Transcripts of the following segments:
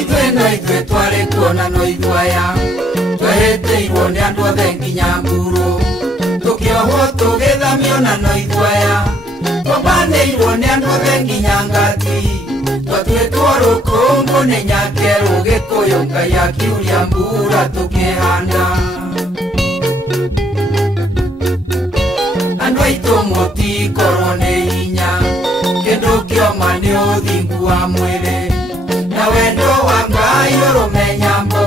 Itwe twari kuona no ithwaya tweheteirwo ni andu othe nginya nguru tukiohwo tugithamio na no ithwaya twabanĩirwo ni andu othe nginya ngati twatuĩtwo rũkũngũ nĩ nyakerũ gĩkũyũ Ngai akiuria mbura tukĩhanda andu aitũ mũtikorwo nĩ hinya kĩndũ kĩoma nĩ ũthingu wa mwĩrĩ na wendo wa Ngai ũrũmenyambo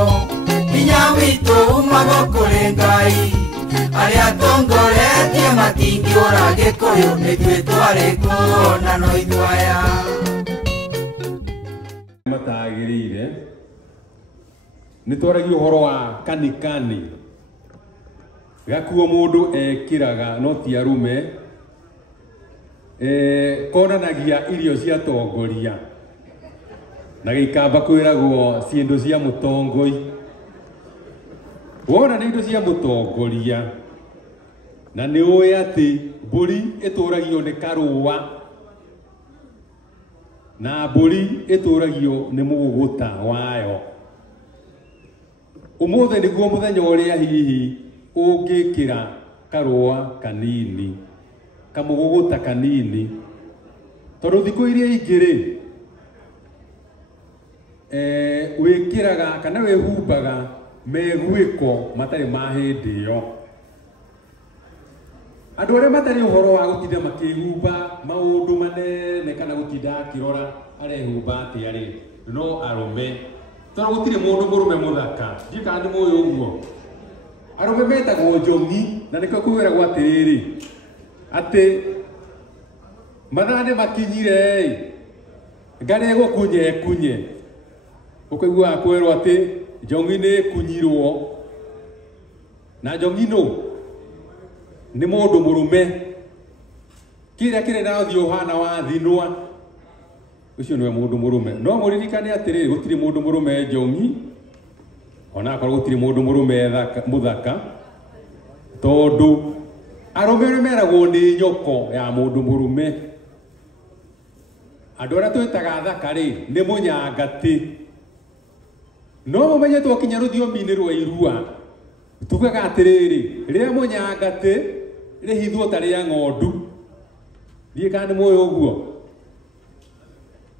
hinya witũ umagwo kũrĩ Ngai arĩa atongoretie matingĩũra gĩkũyũ nĩthuĩ twarĩ kuona no ithwaya matagĩrĩire nĩtwaragia ũhoro wa kanikani gakuo mũndũ ekĩraga no ti arũme konanagia irio cia tongoria na gĩikamba kwĩragwo ciĩndo cia mũtongoi wona nĩ indo cia mũtongoria na nĩ ũĩ atĩ mbũri ĩtũragio nĩ karũa na mbũri ĩtũragio nĩ mũgũgũta wayo ũmũthĩ nĩguo mũthenya ũrĩa hihi ũngĩkĩra karũa kanini kamũgũgũta kanini tondũ thikũ iria ingĩ-rĩ wĩkĩraga kana wĩhumbaga megwĩko matarĩ ma hĩndĩ ĩyo andũ arĩa matarĩ ũhoro wa gũtinda makĩhumba maũndũ manene kana gũtinda akĩrora arehumba atĩa-rĩ no arũme tondũ gũtirĩ mũndũ mũrũme mũthaka ndiũĩ kana nĩ mũĩ ũguo arũme metagwo njogi na nĩkĩo kwĩragwo atĩrĩrĩ atĩ mathaa nĩ makinyire Ngarĩ gũkunye kunye ũkaigua kwĩrwo atĩ njogi nĩ kunyirwo na njogi nũ nĩ mũndũ mũrũme kĩrĩa kĩrĩ na ũthiũ ũhana wa thinwa ũcio nĩwe mũndũ mũrũme no mũririkane atĩrĩrĩ gũtirĩ mũndũ mũrũme njogi ona akorwo gũtirĩ mũndũ mũrũme mũthaka tondũ arũme nĩ meragwo nĩ nyoko ya mũndũ mũrũme andũ arĩa twĩtaga thaka-rĩ nĩ mũnyangatĩ no mũmenye twakinya rũthiomi-inĩ rwa irua tugaga atĩrĩrĩ rĩa mũnyangatĩ rĩhithwo ta rĩa ng'ondu ndiũĩ kana nĩ mũĩ ũguo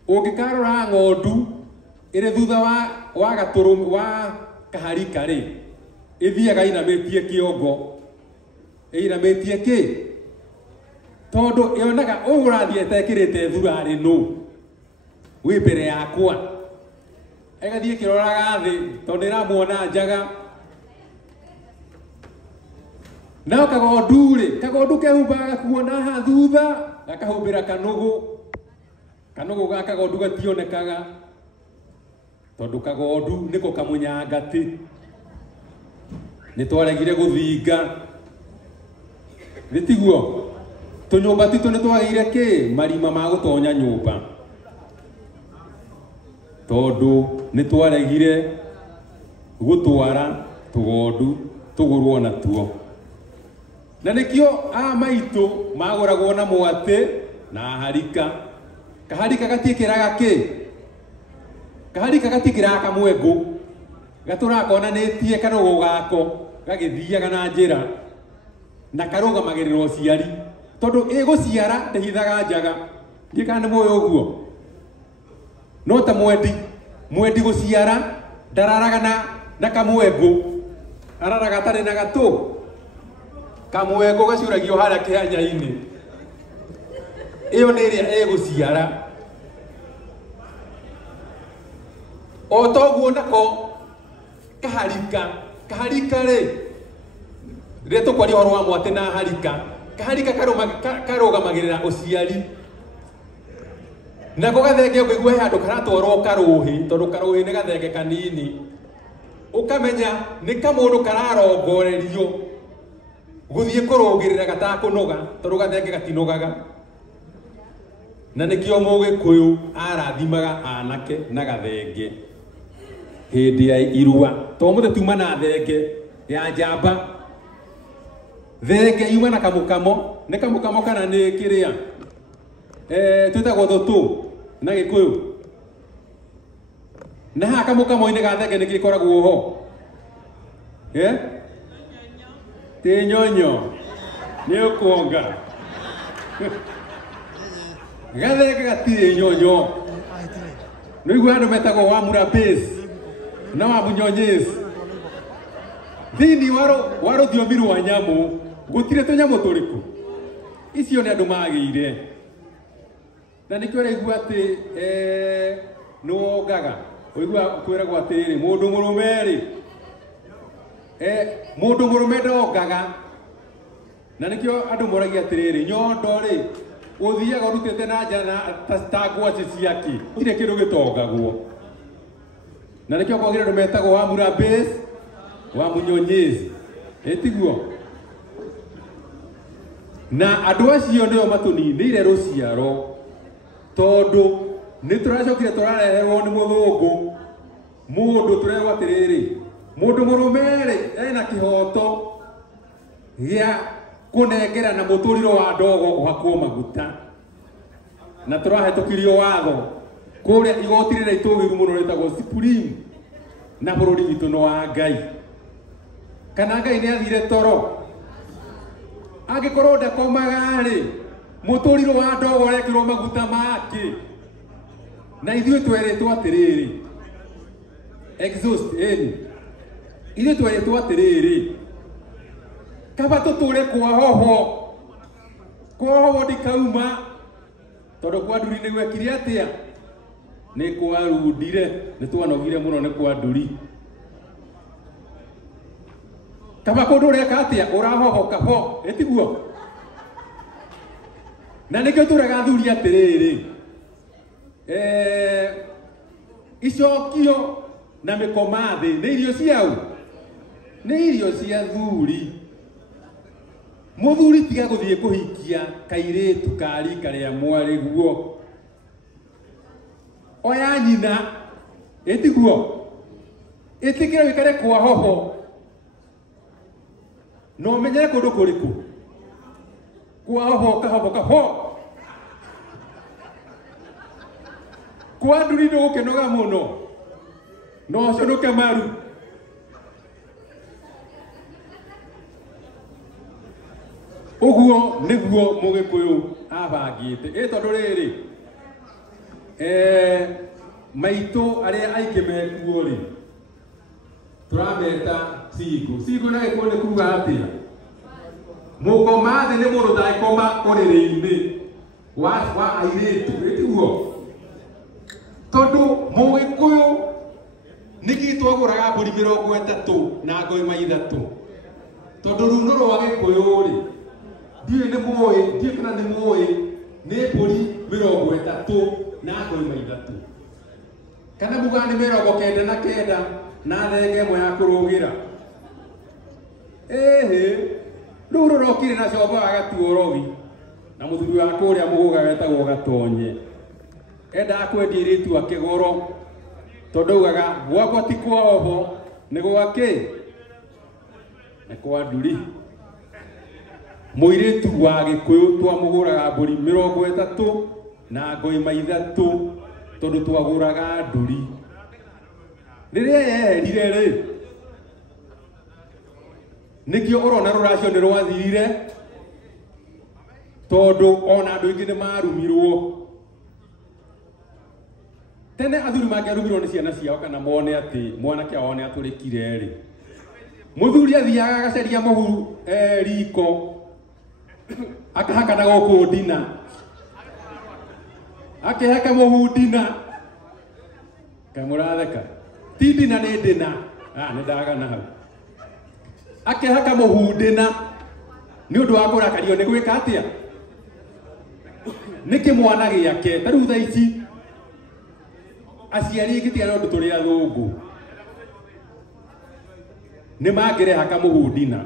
ũngĩkarora ng'ondu ĩrĩ thutha wa gatũrũme wa kaharika-rĩ ĩthiaga inamĩtie kĩongo ĩinamĩtie kĩ tondũ yonaga ũyũ ũrathiĩ etekĩrĩte thurarĩ nũ wĩ mbere yakwa ĩgathiĩ ĩkĩroraga thĩ tondũ ĩramuona njaga nao kagondu-rĩ kagondu kehumbaga gakuona haha thutha gakahumbĩra kanũgũ ga kagondu gationekaga tondũ kagondu nĩko kamũnyangatĩ nĩtwaregire gũthinga nĩtiguo tũnyũmba titũ nĩtwagĩire kĩ marima ma gũtonya nyũmba tondũ nĩtwaregire gũtwara tũgondu tũgũrwo natuo na nĩkĩo maitũ magũragwo na mwatĩ na harika kaharika gatiĩkĩraga kĩ kaharika gatiĩkĩraga kamwengũ gatũraga konanĩtie kanũgũ gako gagĩthiaga na njĩra na karũgamagĩrĩra ũciari tondũ ĩgũciara ndĩhithaga njaga ndiũĩ kana nĩ mũĩ ũguo no ta mwendi gũciara ndararaga na kamwengũ araraga atarĩ na gatũ kamwengũ gaciũragio harĩa kĩhanya-inĩ ĩyo nĩ ĩrĩa ĩgũciara o toguo nako kaharika-rĩ rĩrĩa tũkwaria ũhoro wa mwatĩ na harika kaharika karũgamagĩrĩra ũciari nako gathenge ũngĩigua he handũ karatwarwo karũhĩ tondũ karũhĩ nĩ gathenge kanini ũkamenya nĩ kamũndũ kararongorerio gũthiĩ kũrũgĩrĩra gatakũnoga tondũ gathenge gatinogaga na nĩkĩo Mũgĩkũyũ arathimaga anake na gathenge hĩndĩ ya irua to mũthĩ tiuma na thenge ya njamba thenge yuma na kamũkamo nĩ kamũkamo kana nĩ kĩrĩa twĩtagwo thũtũ na Gĩkũyũ na haka mũkamo-inĩ ga thenge nĩkĩ koragwo ho tĩ nyonyo nĩ ũkuonga gathenge gatirĩ nyonyo nĩ igua andũ metagwo wa Murabes na wa Munyonyes thĩinĩ wa rũthiomi rwa nyamũ gũtirĩ tũnyamũ tũrĩkũ icio nĩ andũ magĩire na nĩkĩo ũraigua atĩ nĩwongaga ũigua kwĩragwo atĩrĩ mũndũ mũrũme-rĩ mũndũ mũrũme ndongaga na nĩkĩo andũ moragia atĩrĩrĩ nyondo-rĩ ũthiaga ũrutĩte na nja ta ngwacĩ ciaki gũtirĩ kĩndũ gĩtongagwo na nĩkĩo kwagĩrĩ andũ metagwo wa Murabes wa Munyonyes tiguo na andũ acio nĩo matũninĩire rũciaro tondũ nĩ tũracokire tũrareherwo nĩ mũthũngũ mũndũ tũrerwo atĩrĩrĩ mũndũ mũrũme-rĩ ena kĩhoto gĩa kũnengerana mũtũrĩro wa ndogo ũhakwo maguta na tũrahetũkirio watho kũrĩa igoti rĩrĩa itũgĩru mũno rĩtagwo Supreme na bũrũri witũ nĩ wa Ngai kana Ngai nĩ athire toro angĩkorwo ndakomaga-rĩ mũtũrĩro wa ndogo ũrekĩrwo maguta make na ithuĩ twerĩtwo atĩrĩrĩ exhaust ithuĩ twerĩtwo atĩrĩrĩ kaba tũtũre kwa hoho ndikauma tondũ kwa nduri nĩ gwekire atĩa nĩ kwarundire nĩ twanogire mũno nĩ kwa nduri kaba kũndũ ũreka atĩa ũrahohoka ho tiguo na nĩkĩo tũraga athuri atĩrĩrĩ icokio na mĩkoma thĩ nĩ irio ciaũ nĩ irio cia thuri mũthuri tiga gũthiĩ kũhikia kairĩtu ka rika rĩa mwarĩguo oya nyina tiguo ĩtĩkĩra wĩikare kwa hoho na ũmenyere kũndũ kũrĩkũ kwa hoho kaho kwa nduri ndũgũkĩnoga mũno no ũconoke maru ũguo nĩguo mũgĩkũyũ abangĩte tondũ rĩrĩ maitũ arĩa aingĩ mekuo-rĩ tũrameta singo na gĩkũyũ nĩ kuga atĩa mũkoma thĩ nĩ mũndũ ndangĩkoma ũrĩrĩ-inĩ wa airĩtu tiguo tondũ mũgĩkũyũ nĩkĩ twagũraga mbũri 30 na ngũĩma 3 tondũ runo rwa gĩkũyũ-rĩ ndiũĩ kana nĩ mũĩ nĩ mbũri 30 na ngũĩma 3 kana muga nĩ 99 na thenge ĩmwe ya kũrũgĩra rĩu rũrokire na coba wa gatuorogi na mũthuri wa kũrĩa mũgũga wetagwo Gatonye endaga kwendia airĩtu ake goro tondũ augaga gwakwa ti kwa hoho nĩ gwake nĩ kwa nduri mũirĩtu wa gĩkũyũ twamũgũraga mbũri 30 na ngũĩma 3 tondũ twagũraga nduri rĩrĩa yeherire-rĩ nĩkĩo ũrona rũracio nĩ rwathirire tondũ ona andũ aingĩ nĩ marumirwo tene athuri mangĩarumirwo nĩ ciana ciao kana mone atĩ mwanake wao nĩ atũrĩkire-rĩ mũthuri athiaga agacaria mũhu riko akahaka na gũkũ ndina akĩhaka mũhu ndina kamũratheka ti ndina nĩ ndĩna nĩ ndagana hau akĩhaka mũhu ndĩna nĩ ũndũ wa kũrakario nĩ gwĩka atĩa nĩ kĩmwana gĩake ta rĩu thaa ici aciari ngĩtiga ũndũ tũrĩ athũngũ nĩ mangĩrehaka mũhu ndina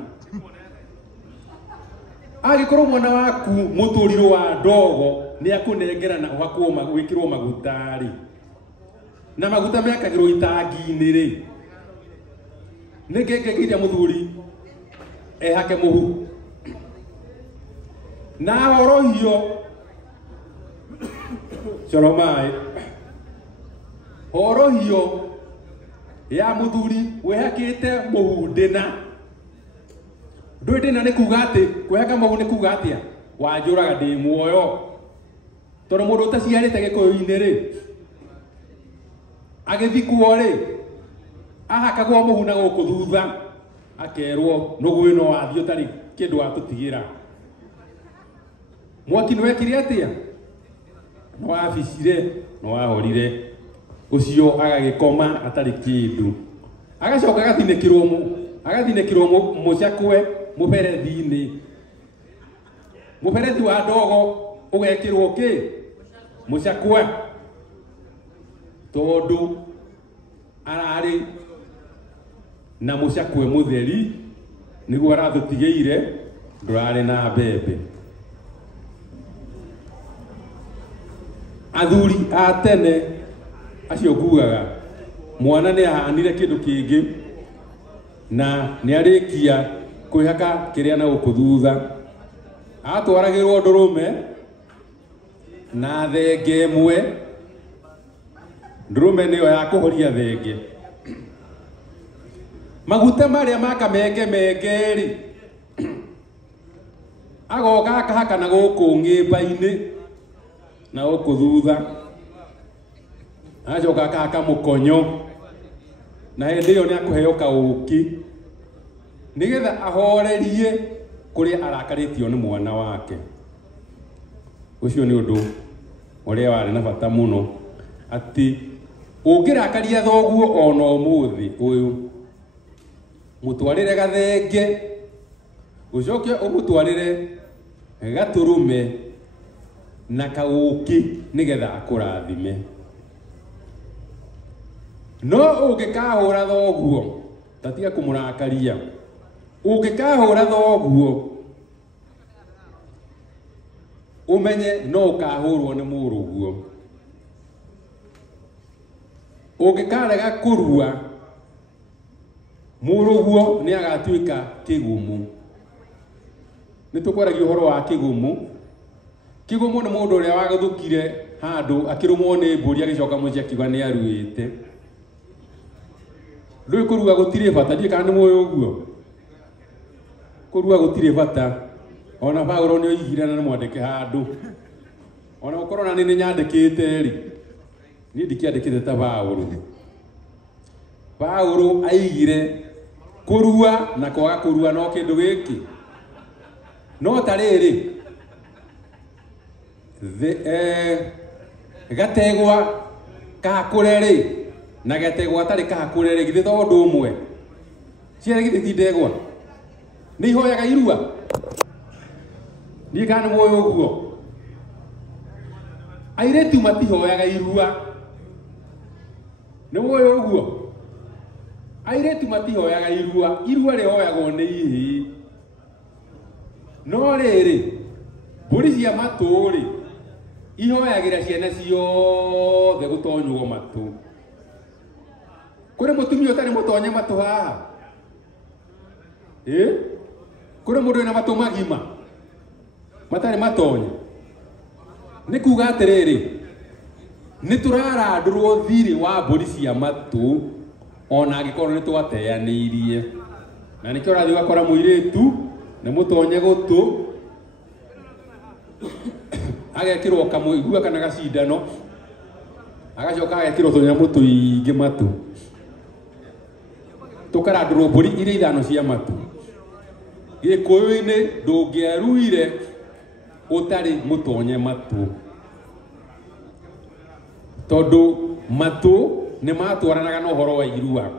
agĩkorwo mwana waku mũtũrĩro wa ndogo nĩ akũnengerana ũhakwo gwĩkĩrwo maguta-rĩ na maguta mekagĩrwo itangi-inĩ-rĩ nĩkĩ kĩngĩria mũthuri ehake mũhu na horohio coro maĩ horohio ya muthuri wehakite muhundina ndwindina ni kuga ati kwehaka muhu ni kuga atia wanjuraga ndi muoyo tondu mundu utaciarite gikuyu-ini ri agithikwo ri ahakagwo muhu na guku thutha akerwo nugu ino wathio tari kindu watutigira mwaki ni wekire atia no wabicire no wahorire ucio agagikoma atari kindu agacoka agathinekirwo mucakwe muberethi-ini muberethi wa ndogo ugekirwo ki mucakwe tondu arari na mucakwe mutheri niguo arathutigeire ndurari na mbembe athuri a tene acio ngugaga mwana ni ahanire kindu kingi na ni arikia kwihaka kiria na gukuthutha atwaragirwo ndurume na thenge imwe ndurume niyo ya kuhoria thenge maguta maria makamenge mengeri agoka akahaka na guku ngimba-ini na guku thutha acoka akahaka mukonyo na hindi iyo ni akuheo kauki nigetha ahorerie kuria arakaritio ni mwana wake ucio ni undu uria wari na bata muno ati ungirakaria thoguo ona umuthi uyu mutwarire gathenge ucoke umutwarire gaturume na kauki nigetha akurathime no ungikahura thoguo tatiga kumurakaria ungikahura thoguo umenye no ukahurwo ni muruguo ungikarega kurua muruguo ni agatuika kigumu nitukwaragia uhoro wa kigumu ni mundu uria wagathukire handu akirumwo ni mburi agicoka muci akiuga ni aruite ndui kurua gutire bata ndie kana ni muyo uguo kurua gutire bata ona Paulo ni oigire na mwandike handu ona ukorwo na ni nyandikite ri ni ndikiandikite ta Paulo aigire kurua na kwaga kurua no kindu giki no tariri gategwa kahakure ri na gategwa tari kahakure ri githe tondu umwe ciere githe tindegwa ni ihoyaga irua ni kana moyo uguo airetu matihoyaga irua ni moyo uguo airetu matihoyaga irua rihoyagwo ni ihi no riri mburi cia maturi ihoyagira ciana ciothe gutonywo matu kuri mutumia utari mutonye matu haha kuri mundu ina matu magima matari matonye ni kuga atiriri ni turarandurwo thiri wa mburi cia matu ona angikorwo ni twateanirie na nikio rathi ugakora muiritu ni mutonye gutu agekirwo kamuigua kana gacindano agacoka agekirwo tunyamu tuingi matu tukarandurwo mburi iria ithano cia matu gikuyu-ini ndungiaruire utari mutonye matu tondu matu ni matwaranaga na uhoro wa irua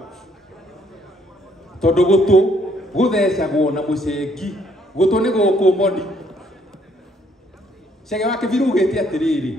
tondu gutu guthecagwo na mucengi gutu ni guku moni cege wake virugite atiriri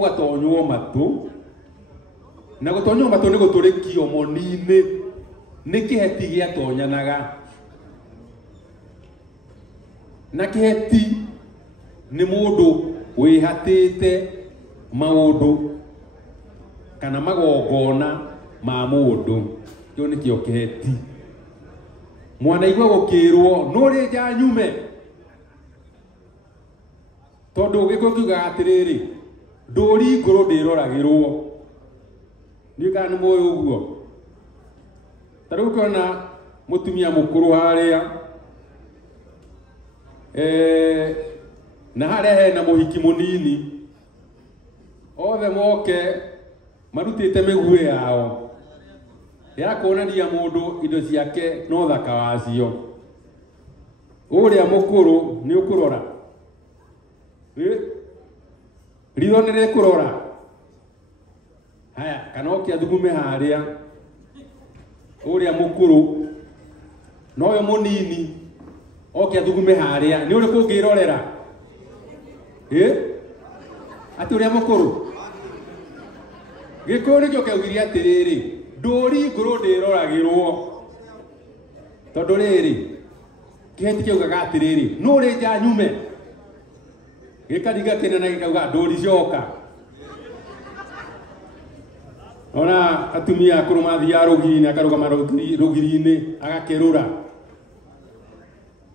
Gatonywo matu na gutonywo matu ni guturikio monini ni kiheti giatonyanaga na kiheti ni mundu wihatite maundu kana magongona ma mundu kio ni kio kiheti mwana igwa gukirwo nuri ja nyume tondu giko kiuga atiriri nduri nguru ndiroragirwo ni kana moyo uguo taru kona mutumia mukuru haria na haria hena muhiki munini othe moke marutite migwe yao ya kuonania mundu indo ciake no thaka wacio uria mukuru ni ukurora ritho nire kurora haya kana okia thugume haria uria mukuru noyo munini okia thugume haria ni uri kungirorera ati uria mukuru gikuri kio keugiria atiriri nduri nguru ndiroragirwo tondu riri kiheti kiugaga atiriri nuri ja nyume gikariga kinena gikauga nduri coka ona atumia akuru mathia rugiri-ini akarugama rugiri-ini agakirura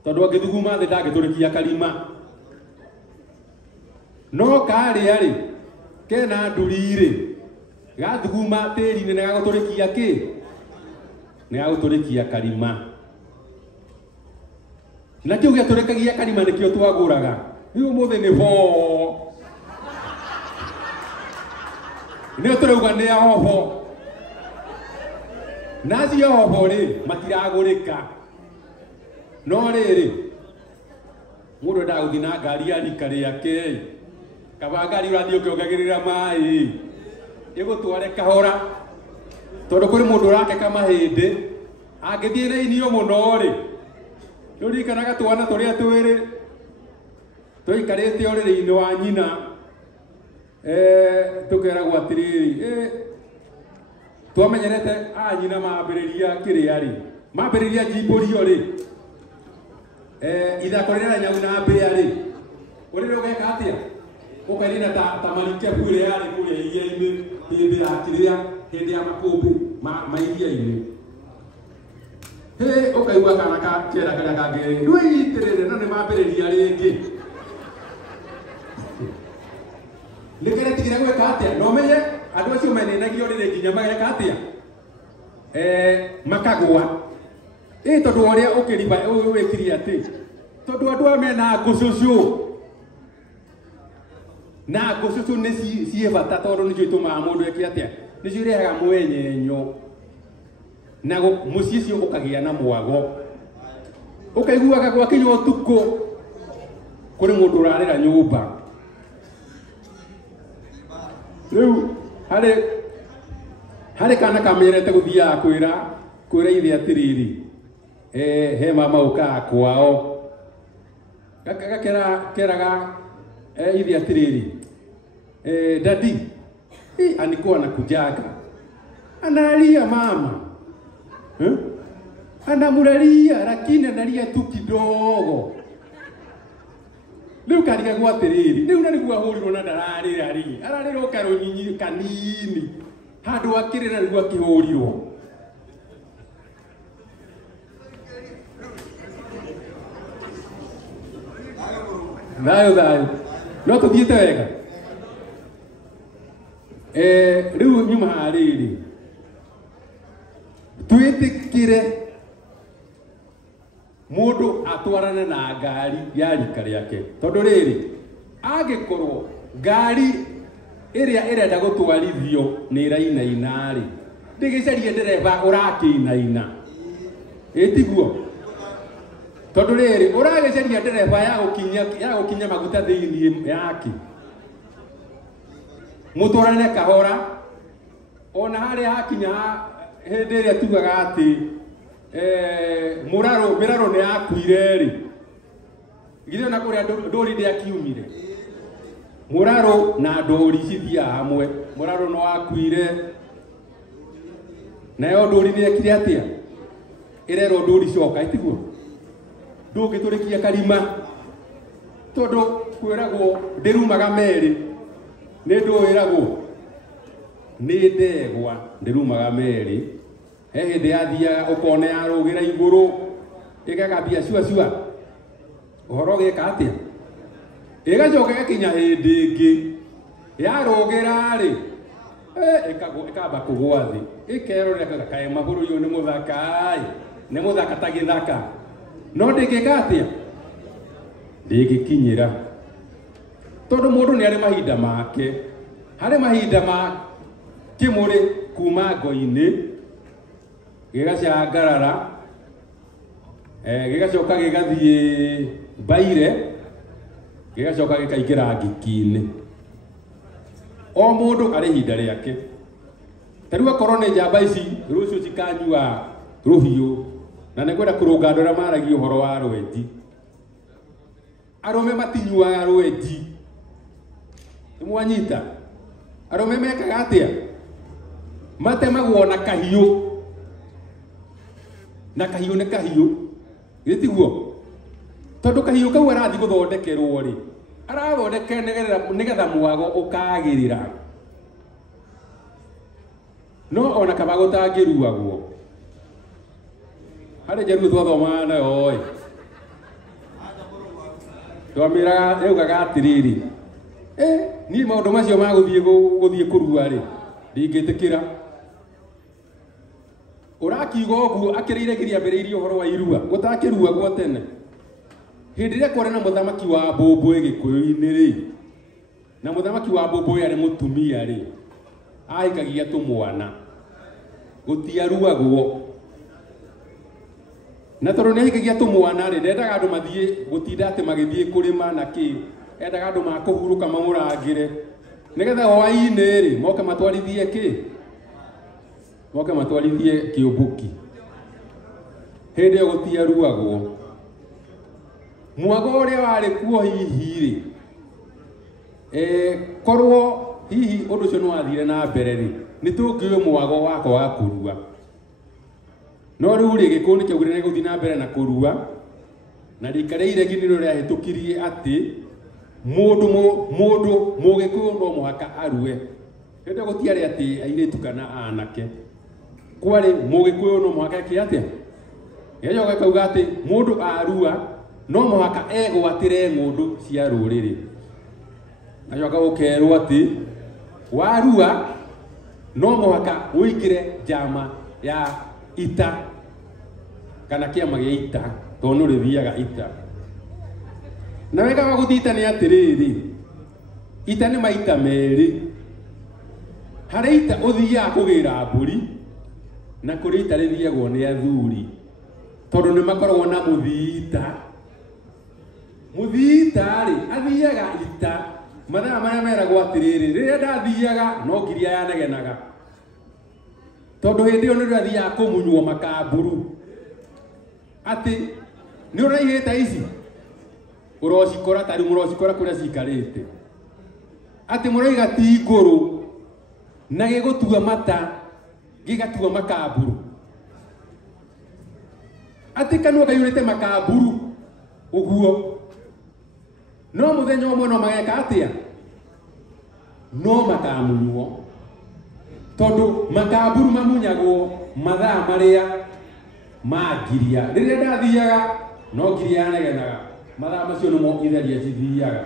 tondu angithuguma thi ndangiturikia karima no karia ri kena nduri-ri gathuguma tiri-ini na gaguturikia ki ni gaguturikia karima na kiu giaturikagia karima nikio twaguraga riu muthi ni ho ni turauga ni ahoho nazi ahoho ri matiragurika no riri mundu nda guthi na ngari ya rika riake kaba ngari urathii ukiongagirira mai igutware kahora tondu kuri mundu urakeka mahindi angithii na inio muno ri nurikanaga twana turia twiri tuikarite uriri-ini wa nyina tukeragwo atiriri twamenyerete anyina mambĩrĩria kĩrĩa rĩ, mambĩrĩria njimburio rĩ, ithako rĩrĩa na nyau na mbĩa rĩ, ũrĩrĩ ũgeka atĩa? Ũkainĩna ta marikebu ĩrĩa yarĩ kũrĩa iria-inĩ hĩndĩ ya kĩrĩa, hĩndĩ ya makũmbĩ ma iria-inĩ. Hĩ ũkaigua kana kera karĩa kangĩ rwĩitĩrĩre no nĩ mambĩrĩria rĩngĩ. Nĩkĩrĩa tigire gwĩka atĩa? Na ũmenye andũ acio menenagio rĩrĩ nginya mageka atĩa? Makagwa. Tondũ ũrĩa ũkĩriba wĩkiri atĩ tondũ andũ aya mena ngũcũcũ, na ngũcũcũ nĩ ciĩ bata tondũ nĩcio itũmaga mũndũ eke atĩa? Nĩcio irehaga mwenyenyo na mũciĩ ũcio ũkagĩa na mwago. Ũkaiguaga gwakinya ũtukũ kũrĩ mũndũ ũrarĩra nyũmba. Rĩu harĩ kana kamenyerete gũthiaga kwĩra ithe atĩrĩrĩ, he mama ũkaga kwao, gakeraga ithe atĩrĩrĩ, dadi, alikuwa anakujaga analia mama, anamulalia lakini analia tu kidogo. Rĩu karigagwo atĩrĩrĩ, rĩu nĩguo ahũrirwo na ndararĩra rĩ, ararĩrwo karũnyinyi kanini handũ akĩrĩra nĩguo akĩhũrirwo. Thayũ no tũthiĩte wega. Rĩu nyuma harĩrĩ twĩtĩkĩre mũndũ atwarane na ngari ya rika rĩake, tondũ rĩrĩ angĩkorwo ngari ĩrĩa ĩrenda gũtwarithio nĩ ĩrainaina rĩ, ndĩgĩcarie ndereba ũrakĩinaina, tiguo? Tondũ rĩrĩ ũragĩcaria ndereba ya gũkinya maguta thĩinĩ yake, mũtwarane kahora. Ona harĩa hakinya hĩndĩ ĩrĩa tugaga atĩ mĩraro nĩ yakuire rĩ, githĩ ona kũrĩa ndũri ndĩakiumire, mũraro na ndũri cithiaga hamwe. Mũraro nĩ wakuire, nayo ndũri nĩekire atĩa? Ĩrerwo ndũri coka, tiguo? Ndũngĩtũrĩkia karima, tondũ kwĩragwo ndĩrumaga merĩ, nĩ ndũĩragwo nĩ ndegwa ndĩrumaga merĩ. He hĩndĩ yathiaga ũkona yarũgĩra igũrũ ĩgakambia cua ũhoro ũgĩka atĩa? Ĩgacoka ĩgakinya hĩndĩ ĩngĩ yarũgĩra rĩ, ĩkamba kũgwa thĩ, ĩkerorera kaĩ mabũrũri ũyũ nĩ mũthaka, nĩ mũthaka ta gĩthaka. No ndĩngĩka atĩa? Ndĩngĩkinyĩra, tondũ mũndũ nĩ arĩ mahinda make. Harĩ mahinda ma kĩmũrĩ kuma ngo-inĩ gĩgacangarara, gĩgacoka gĩgathiĩ mbaire, gĩgacoka gĩkaingĩra ngiki-inĩ. O mũndũ arĩ ihinda rĩake. Ta rĩu akorwo nĩ njamba ici rũciũ cikanyua rũhiũ na nĩ kwenda kũrũnga andũ arĩa maragia ũhoro wa rwendi. Arũme matinyuaga rwendi, nĩmwanyita? Arũme mekaga atĩa? Matemagwo na kahiũ, na kahiũ nĩ kahiũ, gĩtiguo? Tondũ kahiũ kau arathiĩ gũthondekerwo rĩ, arathondeke nĩgetha mwago ũkagĩrĩra, no ona kaba gũtangĩruagwo. Harĩ njaruo twathomaga nayo ĩ, twamĩraga yaugaga atĩrĩrĩ, niĩ maũndũ macio ma gũthiĩ kũrua rĩ, ndingĩtĩkĩra. Ũrakiuga ũguo akĩrĩire ngiriambĩrĩirie ũhoro wa irua, gũtakĩruagwo tene. Hĩndĩ ĩrĩa kwarĩ na mũthamaki wa Mbũmbũĩ Gĩkũyũ-inĩ rĩ, na mũthamaki wa Mbũmbũĩ arĩ mũtumia rĩ, ahikagia tũmwana, gũtiaruagwo. Na tondũ nĩ ahikagia tũmwana rĩ, ndendaga andũ mathiĩ gũtinda atĩ magĩthiĩ kũrĩma na kĩ, endaga andũ makũhurũka mamũrangĩre, nĩgetha hwaĩ-inĩ rĩ moke matwarithie kĩ, moke matwarithie kĩũmbũki. Hĩndĩ ĩyo gũtiaruagwo. Mwago ũrĩa warĩ kuo hihi rĩ, korwo hihi ũndũ ũcio nĩ wathire na mbere rĩ, nĩ tũngĩũĩ mwago wako wa kũrua. No rĩu rĩ Gĩkũyũ nĩkĩaugire nĩ gũthiĩ na mbere na kũrua, na rika rĩa iregi nĩrĩo rĩahĩtũkirie atĩ mũndũ Mũgĩkũyũ no mũhaka arue. Hĩndĩ ĩyo gũtiarĩ atĩ airĩtu kana anake, kwarĩ Mũgĩkũyũ no mũhaka eke atĩa. Gĩcoka gĩkauga atĩ mũndũ arua no mũhaka egwatĩre ng'ũndũ cia rũrĩrĩ. Gacoka gũkerwo atĩ warua no mũhaka wĩkĩre njama ya ita kana kĩama gĩa ita, tondũ nĩ ũrĩthiaga ita. Na wega wa gũthiĩ ita nĩ atĩrĩrĩ, ita nĩ maita merĩ. Harĩ ita ũthiaga kũgĩra mbũri, na kũrĩ ita rĩthiagwo nĩ athuri, tondũ nĩ makoragwo na mũthii ita. Mũthii ita rĩ athiaga ita mathaa marĩa meragwo atĩrĩrĩ, rĩrĩa ndathiaga no ngiria yanegenaga, tondũ hĩndĩ ĩyo nĩrĩo athiaga kũmunywo makamburu. Atĩ nĩ ũraihĩta ici ũrocikora, ta rĩu mũrocikora kũrĩa cikarĩte, atĩ mũroiga ti ngũrũ na gĩgũtua mata gĩgatua makamburu, atĩ kanua kaiyũrĩte makamburu ũguo. No mũthenya ũmwe no mageka atĩa? No makamunywo, tondũ makamburu mamunyagwo mathaa marĩa mangiria. Rĩrĩa ndathiaga no ngiria yanegenaga, mathaa macio nĩmo itheria cithiaga,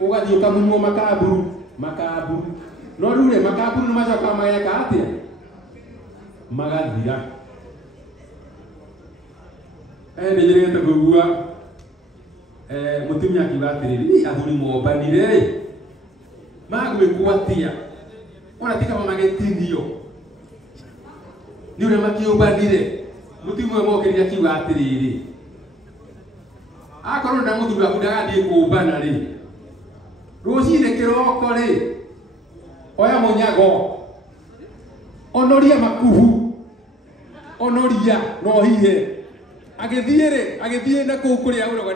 ũgathiĩ ũkamunywo makamburu. No rĩu rĩ makamburu nĩ macokaga mageka atĩa? Magathira. Nĩ njĩrĩte ngũgua mũtumia akiuga atĩrĩrĩ, athuri mombanire rĩ magwĩkwo atĩa? Ona ti kama magĩtinio, nĩ ũrĩa makĩũmbanire. Mũtumia ũmwe mokĩrire akiuga atĩrĩrĩ, akorwo nĩ mũthuri waku ndagathiĩ kũmbana rĩ, rũcinĩ kĩroko rĩ, oya mũnyago, onoria makuhu, onoria no hihe. Agĩthiĩ na kũu kũrĩa ũrauga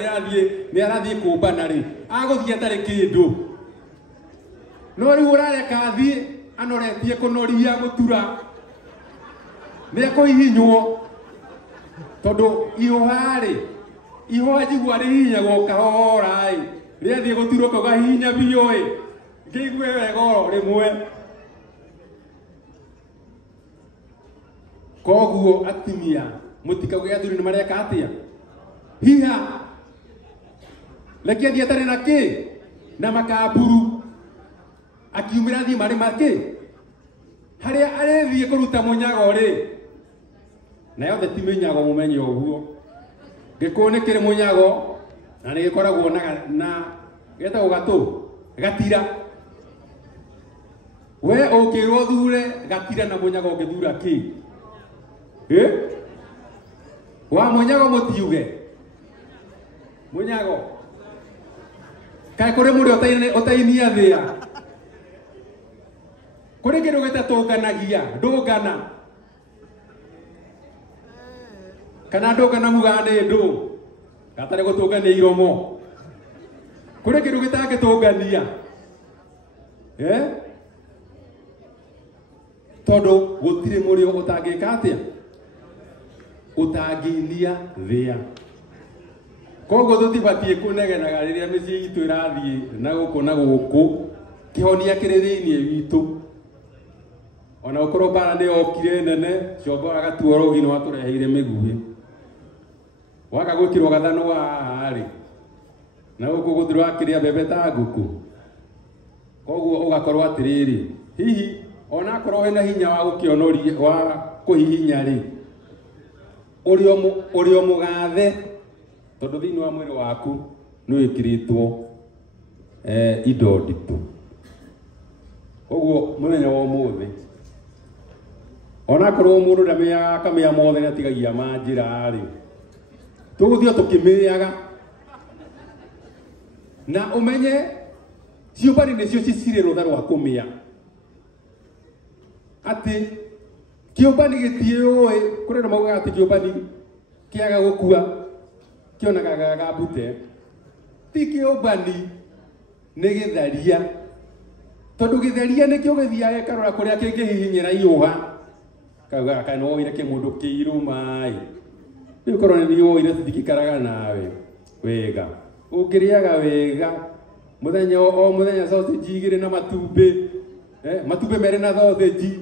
nĩ arathiĩ kũmbana rĩ, agũthiĩ atarĩ kĩndũ. No rĩu ũrareka athiĩ anoretie kũnoria gũtura, nĩ ekũhihinywo, tondũ ihũha rĩ, ihũha njigua rĩhihinyagwo kahora ĩ, rĩathiĩ gũturwo kahihinya biũ ĩ, ngĩigue wega oro rĩmwe. Koguo atumia mũtikauge athuri nĩ mareka atĩa? Hiha reke athiĩ atarĩ na kĩ? Na makamburu. Akiumĩra athiĩ marĩ makĩ? Harĩa arĩthiĩ kũruta mũnyago rĩ, na yothe ti mĩnyago mũmenye ũguo. Gĩkũyũ nĩ kĩrĩ mũnyago na nĩ gĩkoragwo na getagwo gatira. We ũkĩrwo thure gatira na mũnyago ũngĩthura kĩ? Wa mũnyago mũtiuge mũnyago kaĩ kũrĩ mũrĩ ũtainia thĩa, kũrĩ kĩndũ gĩtatũnganagia ndũngana, kana ndũngana mugaga nĩ ndũ gatarĩ gũtũngania iromo. Kũrĩ kĩndũ gĩtangĩtũngania tondũ gũtirĩ mũrĩo ũtangĩka atĩa? Ũtangĩinia thĩa. Koguo tũtibatiĩ kũnegenaga rĩrĩa mĩciĩ itũ ĩrathiĩ na gũkũ na gũkũ, kĩhonia kĩrĩ thĩinĩ witũ. Ona ũkorwo mbara nĩ yokire nene, combo agatua rogi nĩ watũreheire mĩguĩ, waga gwĩkĩrwo gathano haha rĩ, na gũkũ gũtirĩ wakĩrĩa mbembe ta ngũkũ. Koguo ũgakorwo atĩrĩrĩ, hihi ona akorwo wĩna hinya wa gũkĩonoria wa kũhihinya rĩ, ũrĩ o mũgathe, tondũ thĩinĩ wa mwĩrĩ waku nĩ wĩkĩrĩtwo indo nditũ. Ũguo mũthenya wa ũmũthĩ ona akorwo mũndũ ndamĩaga akamĩa mothe nĩ atigagia manjĩra rĩ, tũgũthiĩ tũkĩmĩaga. Na ũmenye ciũmbani nĩcio cirĩ rũtha rwa kũmĩa, atĩ kĩũmbani gĩtiũĩ. Kũrĩ andũ maugaga atĩ kĩũmbani kĩaga gũkua kĩonaga gambute. Ti kĩũmbani, nĩ gĩtharia. tondu githeria nikio githiaga karora kuria kingihihinyira iuha kauga kana oire kimundu kiiru mai riu korwo ni oire tutikikaraga nawe wega ukiriaga wega muthenya o muthenya sausage igire na matumbi matumbi mere na sausage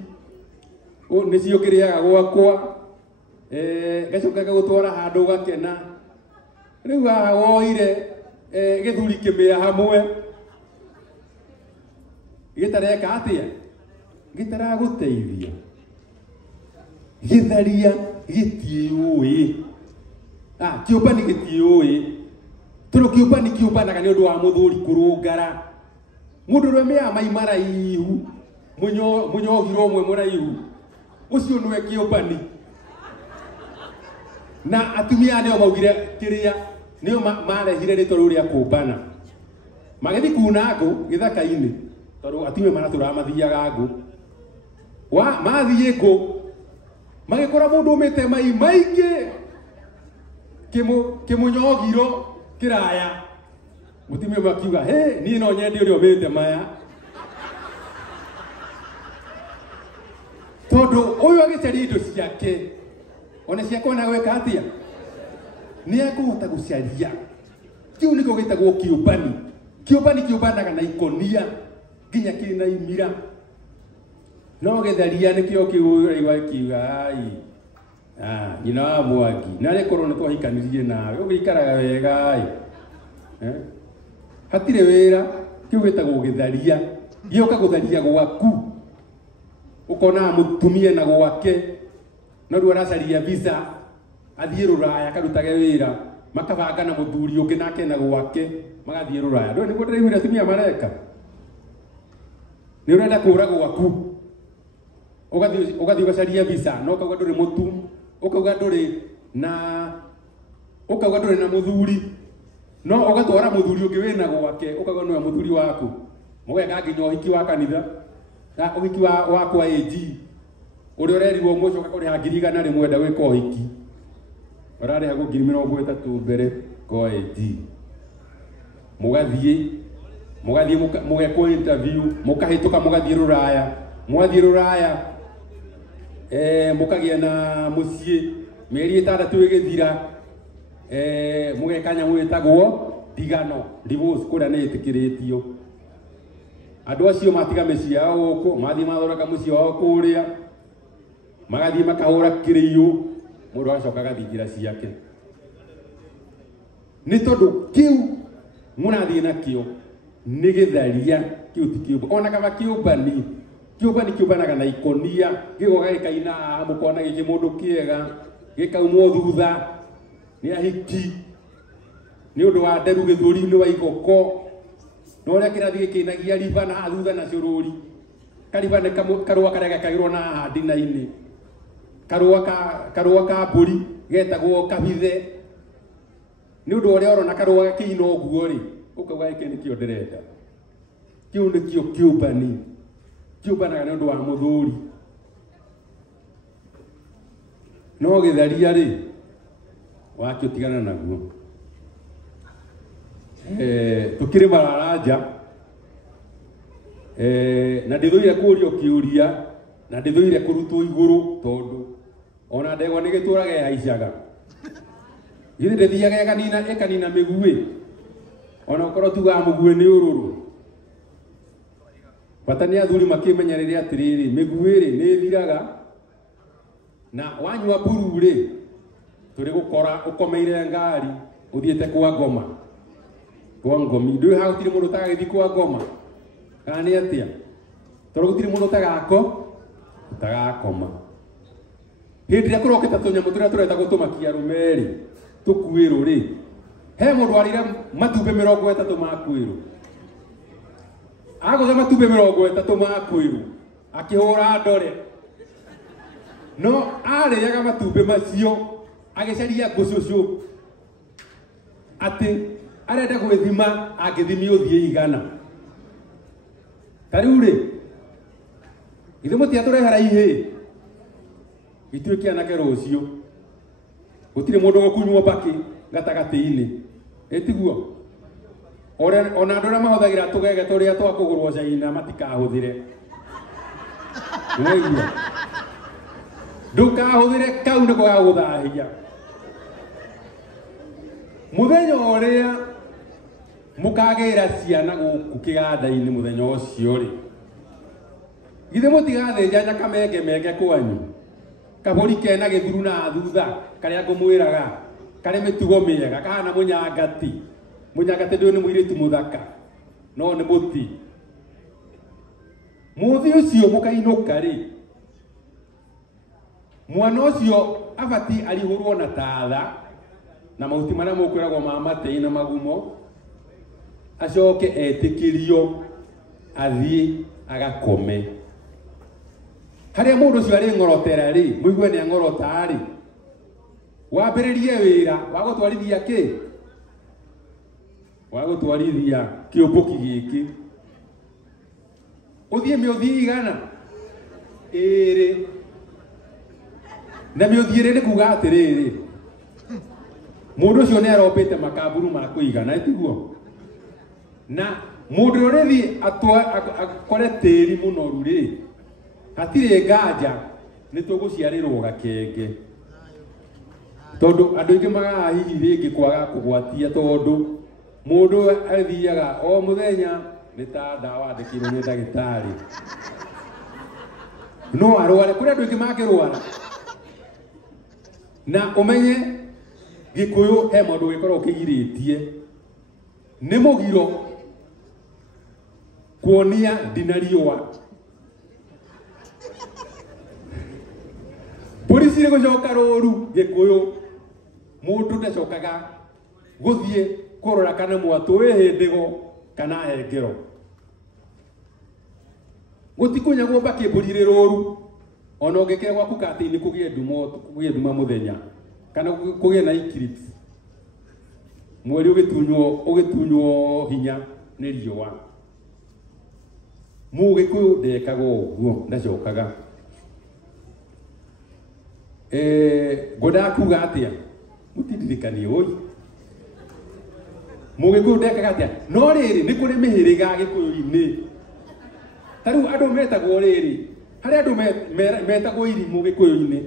ni cio kiriaga gwakwa gacoka gagutwara handu gakena riu woire githuri kimia hamwe gitareka atia gitaraguteithia githaria gitiui kiumbani gitiui turu kiumbani kiumbanaga ni undu wa muthuri kurungara mundu rwemea mai maraihu munyogiro mwe muraihu ucio nwe kiumbani na atumia nio maugire kiria nio marehire rito ruria kumbana magithi kuna ngo githaka-ini tondu atumia maratura mathiaga ngo mathie ngo magikora mundu umite mai maingi kimunyogiro kiraya mutumia makiuga ni no nyende uria umite maya tondu uyu agicaria indo ciake ona ciakwa na gweka atia ni akuhota gucaria kiu niko gitagwo kiumbani kiumbanaga na ikonia nginya kina imira no githaria nikio kiuigwa kiuga nyina wa Mwangi nare korwo ni twahikanirie nawe ugikaraga wega hatire wira kiu gitagwo githaria gioka gutharia gwaku ukona mutumia na gwake no riu aracaria visa athie ruraya karutage wira makabanga na muthuri ungi nake na gwake magathie ruraya ndo niguo ndiraigwira atumia mareka ni urenda kura gwaku ugathie ugacaria visa no kauga nduri mutu ukauga nduri na muthuri no ugatwara muthuri ungi wina gwake ukauga niwe muthuri waku mugeka nginya uhiki wa kanitha na uhiki wa kwa AG uri urerirwo mucoka kuri hangiri igana rimwe nda gwika uhiki urare hagu 30 mbere kwa AG mugathie mugekwo interview mukahituka mugathie ruraya mwathie ruraya mukagia na mucie mieri 6 igithira mugekanya mwitagwo tigano divorce kuria ni itikiritio andu acio matiga micii yao guku mathie mathoreka mucii wao kuria magathie makahura kiriu mundu acoka gathingira ciake ni tondu kiu munathie nakio ni githaria kiu ti kiumba ona kama kiumbani kiumbanaga na ikonia gigoga gikaina mukona giki mundu kiega gikaumwo thutha ni ahiki ni undu wa nderu githuri-ini wa igoko no ria kirathi gikinagia riba na thutha na cururi kariba ne karua karia gakagirwo na handina-ini karua ka mburi getagwo kabithe ni undu uria orona karua gakiina uguo ri ukauga giki nikio ndirenda kiu nikio kiumbani kiumbanaga ni undu wa muthuri no githaria ri wakio tigana naguo tukiri mararaja na ndithuire kurio kiuria na ndithuire kurutwo iguru tondu ona ndegwa ni giturage haicaga githi ndithiaga ekanina migui ona ukorwo tuga mugue ni ururu bata ni athuri makimenyerere atiriri migui ri ni thiraga na wanyua mburu ri turi gukora ukomeire ngari uthiete kwa ngoma kwa ngomi ndu ha gutiri mundu tagagithi kwa ngoma kana ni atia tondu gutiri mundu tagakoma hindi ria kuroketa tunyamu turia tureta gutumakia rumeri tukuiru ri he mundu arire matumbi 30 makuiru aguthe matumbi 30 makuiru akihura ndore no ariaga matumbi macio agicaria ngucucu ati arenda gwithima angithimi uthie igana tariu ri ithe mutia turehera ihi ituike anake rucio gutire mundu gukunywo baki gatagati-ini etiguo ona andå arä a mahåthagä tå gege tå rä a twa kå gå rwo caina matikahå thire ndå kahå thire kau nä ko gagå thahia må thenya å rä a må kagä ra ciana gå kå kä ganda-inä må thenya å cio rä githä må tigathä nja nyakamenge menge kwanyu kabå ri kena gä thuru na thutha karä a ngå mwä raga karä mä tugo mä ega kahana må nyangati ndå nä må irä tu må thaka no nä må ti må thä å cio må kainå ka rä mwana å cio abati arihå rwo na tatha na mahuti marä a må kwä ragwo ma matei na magumo acoke etä kä rio athiä agakome harä a må ndå å cio arä ngorotera rä må igue nä angorota rä wambä rä rie wä ra wa gå twarithia kä wa gå twarithia kä å mbå ki gä kä å thiä mä å thiä igana ä rä na mä å thiä rä nä kuga atä rä rä må ndå å cio nä arombä te makamburu ma kå igana tiguo na må ndå å rä thiä akore tä ri må noru rä hatirä nganja nä tå gå ciarä rwo gakenge tondå andå aingä magaga hihi rä ngä kwaga kå gwatia tondå må ndå athiaga o må thenya nä ta ndawa andä kä irwo nä ndagä tarä no arware kå rä andå aingä mangä rwara na å menye gä kå yå he maå ndå gä korwo kä girä tie nä må giro kuonia ndina riåa polisi rä gå coka rå ru gä kå yå må ndå ndacokaga gå thiä kå rora kana mwatå wä hä ndä go kana hengero gå tikå nyagwo mbakä mbå rirä rå ru ona å ngä ke gwaku katä-inä kå gä nduma må thenya kana kå gä na eclipse mweri å gä tunywo hinya nä riåa må gä kå yå ndekaga å guo ndacokaga ngwendaga kuga atä a må tindirikanie å må gä kå yå ndekaga atä a no rä rä nä kå rä mä hä rä ga gä kå yå-inä ta rä u andå metagwo rä rä harä andå metagwo irimå gä kå yå-inä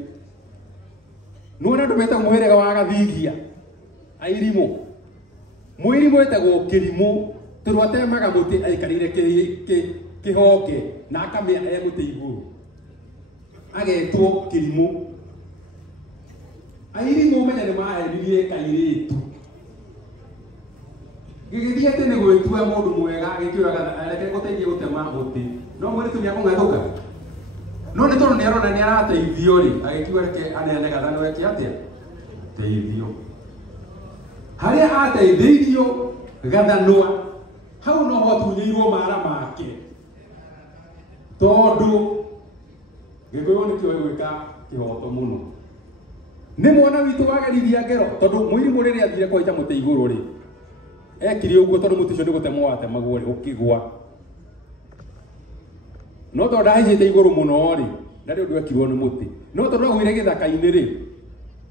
nona andå metagwo må hä rä ga wa gathigia airimå må irimå etagwo kä rimå tondå atemaga må tä aikarä kä honge na akamä e må tä igå agetwo kä rimå airimå menya nä mahenirie kairä tu gä gä thiä atä nä gwä tua må ndå mwega gä kä oraga reke gå teithie gå tema må tä no mwä rä tu nä akå ngathå ka no nä tondå nä arona nä arateithio rä agä kiuga reke aneane gathano eke atä teithio harä a ateithä irio gathanwa hau no ho tunyä irwo mara make tondå gä kå yå nä kä oä gwä ka kä hoto må no nä mwana witå wagerithia ngero tondå må irimå rä rä athire kwaita må tä igå rå rä ekire å guo tondå må tä cio nä gå temwo watemagwo rä gå kä gwa no tondå ndahäicä te igå rå må no rä ndarä å ndå ekirwo nä må tä no tondå agwä re gä thaka-inä rä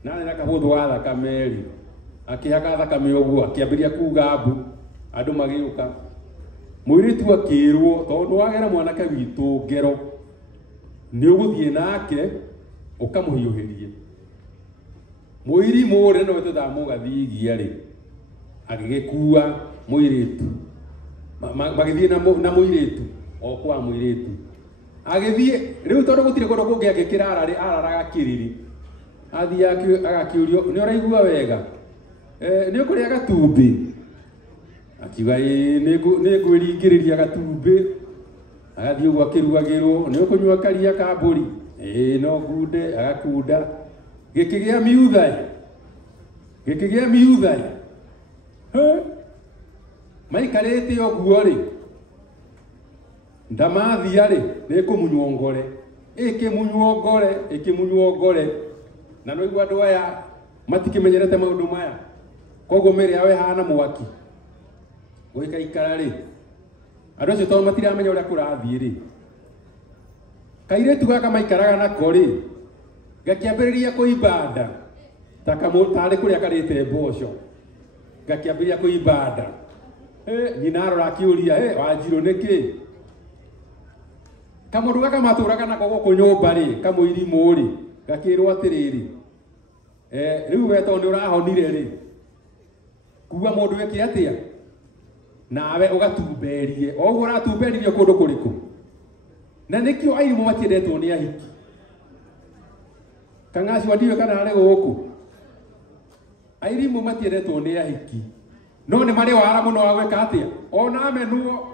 narä na kahå thå wa thakame rä akä haka thakame å guo akä ambä ria kuga mbu andå magä å ka må irä tu akä rwo tondå wagera mwanake witå ngero nä å gå thiä nake å kamå hiå hä rie må irimå rä no wä tå thamå gathigia rä agä gä kua må irä tu magä thiä na må irä tu o kwa må irä tu agä thiä rä u tondå gå tirä kå ndå kå ngä agä kä ra araraga kä riri athiä agakä å rio nä å raigua wega nä å kå rä a gatumbä akiuga nä ngwä ringä rä ria gatumbä agathiä å guo akä rugagä rwo nä å kå nyua karia ka mbå ri no ngunde agakunda gä kä gä a miuthai maikarä te å guo rä ndamathia rä nä kå munywo ngore ä kä munywo ngore na no igua andå aya matikä menyerete maå ndå maya koguo mä rä yao ĩhana mwaki gå ikaikara rä andå acio tondå matiramenya å rä a kå rathiä rä kairä tu gaka maikaraga nako rä gakä ambä rä ria kå imba nda tarä kå rä a karä te mboco gakä ambä rä ria kå imba nda nyina arora akiuria Wanjiru niki kamundu gaka maturaga nako guku nyumba ri kamuirimu ri gakirwo atiriri riu we tondu urahonire ri kuga mundu weke atia nawe ugatumberie oguo uratumberirie kundu kuriku na nikio airimu matiendetwo ni ahiki Kang'aci ndiwe kana ari guku airimu matiendetwo ni ahiki no ni mari wara muno wa gweka atia ona menuo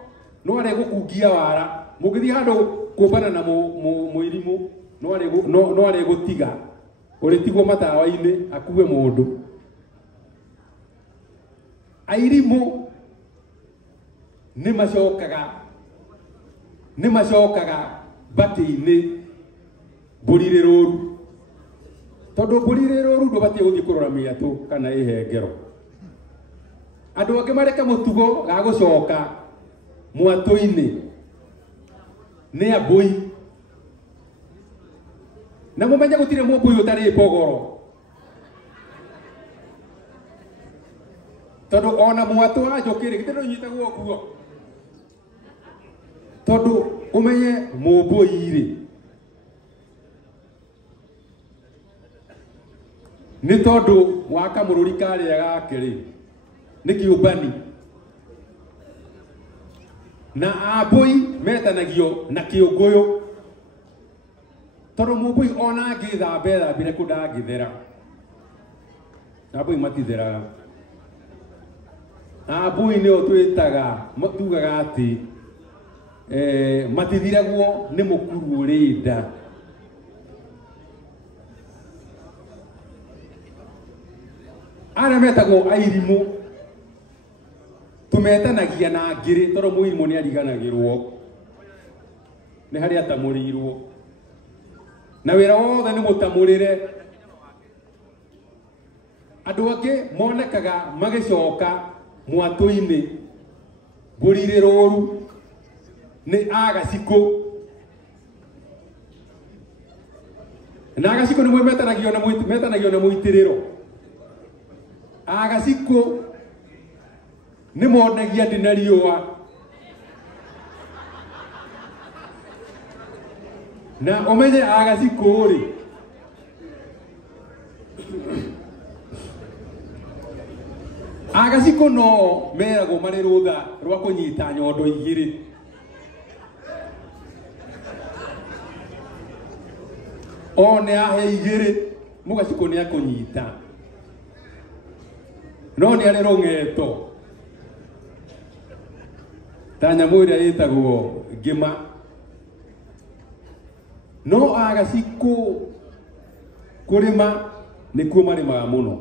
no ari gukungia wara mugithi handu kumbana na muirimu no ari gutiga uri tigwo matawa-ini akue mundu airimu ni macokaga bati-ini mbũri rũru tondu mbũri rũru ndũbatie guthii kurora miatu kana ihengero andu angi mareka mutugo ga gucoka mwatu-ini ni ambui na mumenye gutire mũmbui utari pogoro tondu ona mwatu wa njukiri gitiro nyitagwo guo tondu umenye mũmbui ri ni tondu wa kamũrũri karĩa gake ri ni kiũmbani na ambui metanagio na kĩũngũyũ tondu mũmbui ona angĩthambire kũ ndangĩthera ambui matitheraga ambui nĩo twĩtaga tugaga atĩ matithiragwo nĩ mũkuru ũrĩ nda arĩa metagwo airimu tumetanagia na ngĩrĩ tondu mũirimu nĩ ariganagĩrwo nĩ harĩa atamũrĩirwo na wĩra wothe nĩ mũtamũrĩre andũ angĩ monekaga magĩcoka mwatũ-inĩ mbũri rũru nĩ agacikũ na agacikũ nĩmwe metanagio na mũitĩrĩro agacikũ nĩ monagia ndĩ na riũa na ũmenye agacikũ rĩ agacikũ no meragwo marĩ rũtha rwa kũnyita nyondo igĩrĩ one ahe igĩrĩ mũgacikũ nĩ akũnyita no nĩ arĩ rũng'eto ta nyamũ ĩrĩa ĩtagwo ngĩma no agacikũ kũrĩma nĩkuo marĩmaga mũno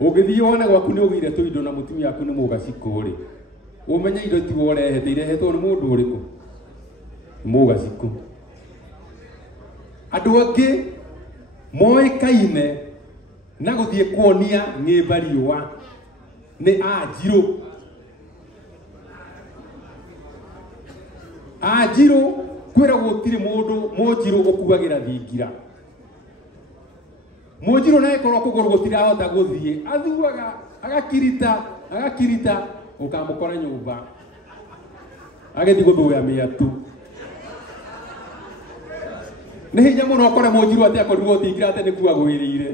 ũngĩthiĩ wone gwaku nĩ ũgĩire tũindo na mũtumia waku nĩ mũgacikũ rĩ ũmenye indo ti worehete irehetwo nĩ mũndũ ũrĩkũ mũgacikũ andũ angĩ moĩkaine na gũthiĩ kuonia ng'ĩmba riũa nĩ Anjirũ Anjirũ kwĩragwo gũtirĩ mũndũ Mũnjirũ ũkuagĩra thingira Mũnjirũ naye korwo kũgũrũ gũtirahota gũthiĩ athuaga agakirita ũkamũkora nyũmba agĩthiĩ gũthũya mĩatu nĩ hinya mũno ũkore Mũnjirũ atĩ akorirwo thingira atĩ nĩkuo agũĩrĩire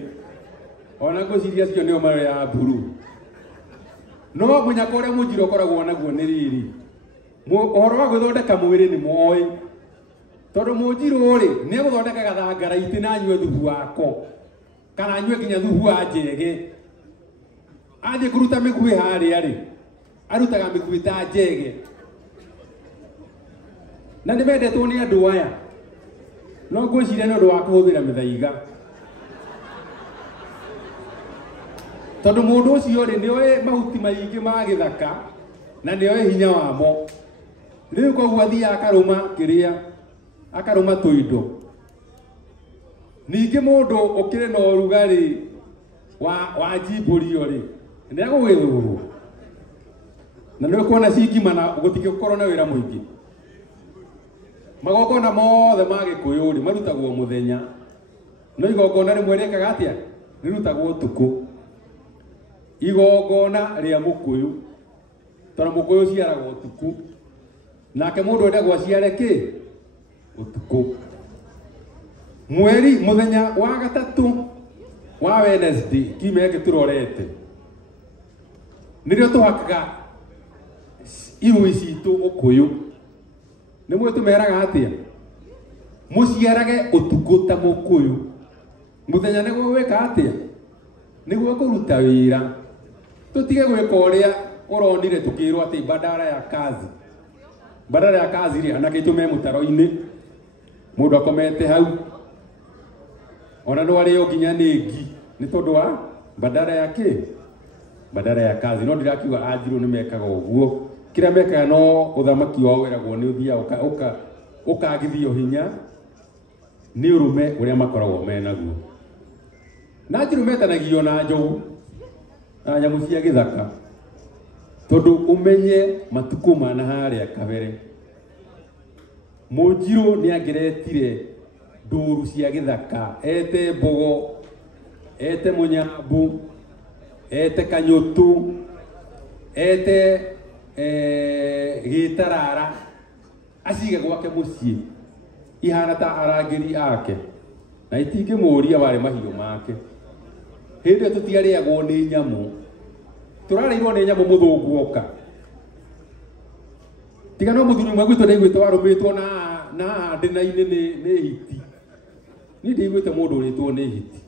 ona ngũciria acio nĩo marĩ ya mburu no mũnyaka ũrĩa Mũnjirũ ũkoragwo naguo nĩ rĩrĩ ũhoro wa gwĩthondeka mwĩrĩ nĩ moĩ tondu Mũnjirũ rĩ nĩ egũthondeka gathangara-itĩ na anyue thubu wako kana anyue nginya thubu wa njege athiĩ kũruta mĩkuĩ harĩa rĩ arutaga mĩkuĩ ta njege na nĩ mendetwo nĩ andũ aya no ngwĩciria nĩ ũndũ wa kũhũthĩra mĩthaiga tondu mũndũ ũcio rĩ nĩ oĩ mahuti maingĩ ma gĩthaka na nĩ oĩ hinya wamo rĩu koguo athiaga akarũma tũindo ningĩ mũndũ ũkĩrĩ na ũrugarĩ wa njimbũrio rĩ nĩ agũgĩthũrwo na nĩ ũkuona cingimana gũtigĩkorwo na wĩra mũingĩ magongona mothe ma Gĩkũyũ rĩ marutagwo mũthenya no igongona rĩmwe rĩkaga atĩa rĩrutagwo ũtukũ igongona rĩa Mũkũyũ tondũ mũkũyũ ũciaragwo ũtukũ, nake mũndũ endagwo aciare kĩ? Ũtukũ. Mweri mũthenya wa gatatũ wa Wednesday kiumia gĩkĩ tũrorete nĩrĩo tũhakaga irũi citũ ũkũyũ. Nĩmũĩ tũmeraga atĩa? Mũciarage ũtukũ ta mũkũyũ. Mũthenya nĩguo gwĩka atĩa? Nĩguo kũruta wĩra. Tũtige gwĩka ũrĩa ũronire tũkĩrwo atĩ badala ya kazi. Badala ya kazi rĩ, anake tume mũtaro-inĩ. Mũndũ akomete hau. Ona no arĩo nginya nĩngi. Nĩ tondũ wa badala ya kĩ? Badala ya kazi. No ndirakiuga Anjirũ nĩ mekaga ũguo. Kĩrĩa mekaga no ũthamaki wao wĩragwo nĩ ũthiaga ũkagithio hinya nĩ ũrũme ũrĩa makoragwo menaguo. Na Anjirũ metanagio na njogu na nyamũ cia gĩthaka, tondũ ũmenye matukũ mana harĩa kabere Mũnjirũ nĩ angĩretire ndũru cia gĩthaka, ete mbogo, ete mũnyambu, ete kanyũtũ, ete gĩtarara, acige gwake mũciĩ ihana ta arangĩri ake, na itingĩmũria warĩ mahiũ make. Hĩndĩ ĩyo tũtiarĩagwo nĩ nyamũ, tũrarĩirwo nĩ nyamũ mũthũngũ oka. Tiga no mũthuri ũmwe gwitũ ndaiguĩte warũmĩtwo na ndĩna-inĩ nĩ hiti. Niĩ ndaiguĩte mũndũ ũrĩtwo nĩ hiti.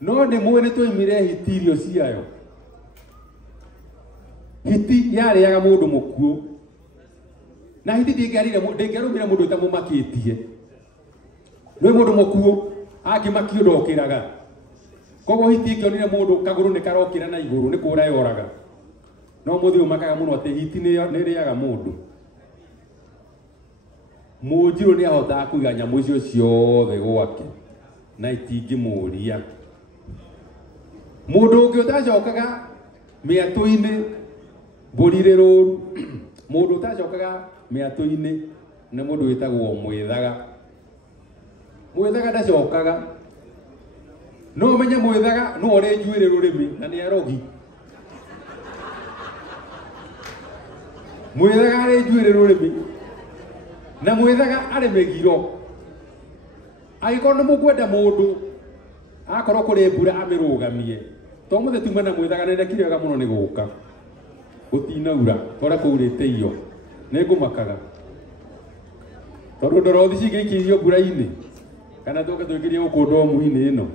No nĩmũĩ nĩ twoimire hiti irio ciayo. Hiti yarĩaga mũndũ mũkuũ. Na hiti ndĩngĩarũmire mũndũ ũtamũmakĩtie. Nĩ mũndũ mũkuũ angĩmakio ndokĩraga. Koguo hiti ĩkĩonire mũndũ kagũrũ nĩ karokĩra na igũrũ nĩ kũra yoraga. No mũthĩ ũmakaga mũno atĩ hiti nĩ ĩrĩaga mũndũ. Mũnjirũ nĩ ahotaga kũiga nyamũ icio ciothe gwake na itingĩmũria. Mũndũ ũngĩ ũtacokaga mĩatũ-inĩ mbũri rĩ rũru, mũndũ ũtacokaga mĩatũ-inĩ nĩ mũndũ wĩtagwo mwĩthaga. Mwĩthaga ndacokaga. No ũmenye mwĩthaga no ũrĩ njuĩrĩ rũrĩmĩ na nĩ arogi. Mwĩthaga arĩ njuĩrĩ rũrĩmĩ na mwĩthaga arĩ mĩgiro. Angĩkorwo nĩ mũkwenda mũndũ akorwo kũrĩ mbura amĩrũgamie, to mũthĩ tuma na mwĩthaga nĩ ndekire wega mũno nĩ gũka gũtinaura twarĩa kũurĩte iyo nĩ ngũmakaga, tondũ ndorothi cingĩikĩrio mbura-inĩ kana tũke twĩkĩrie gũkũ ndomu-inĩ ĩno.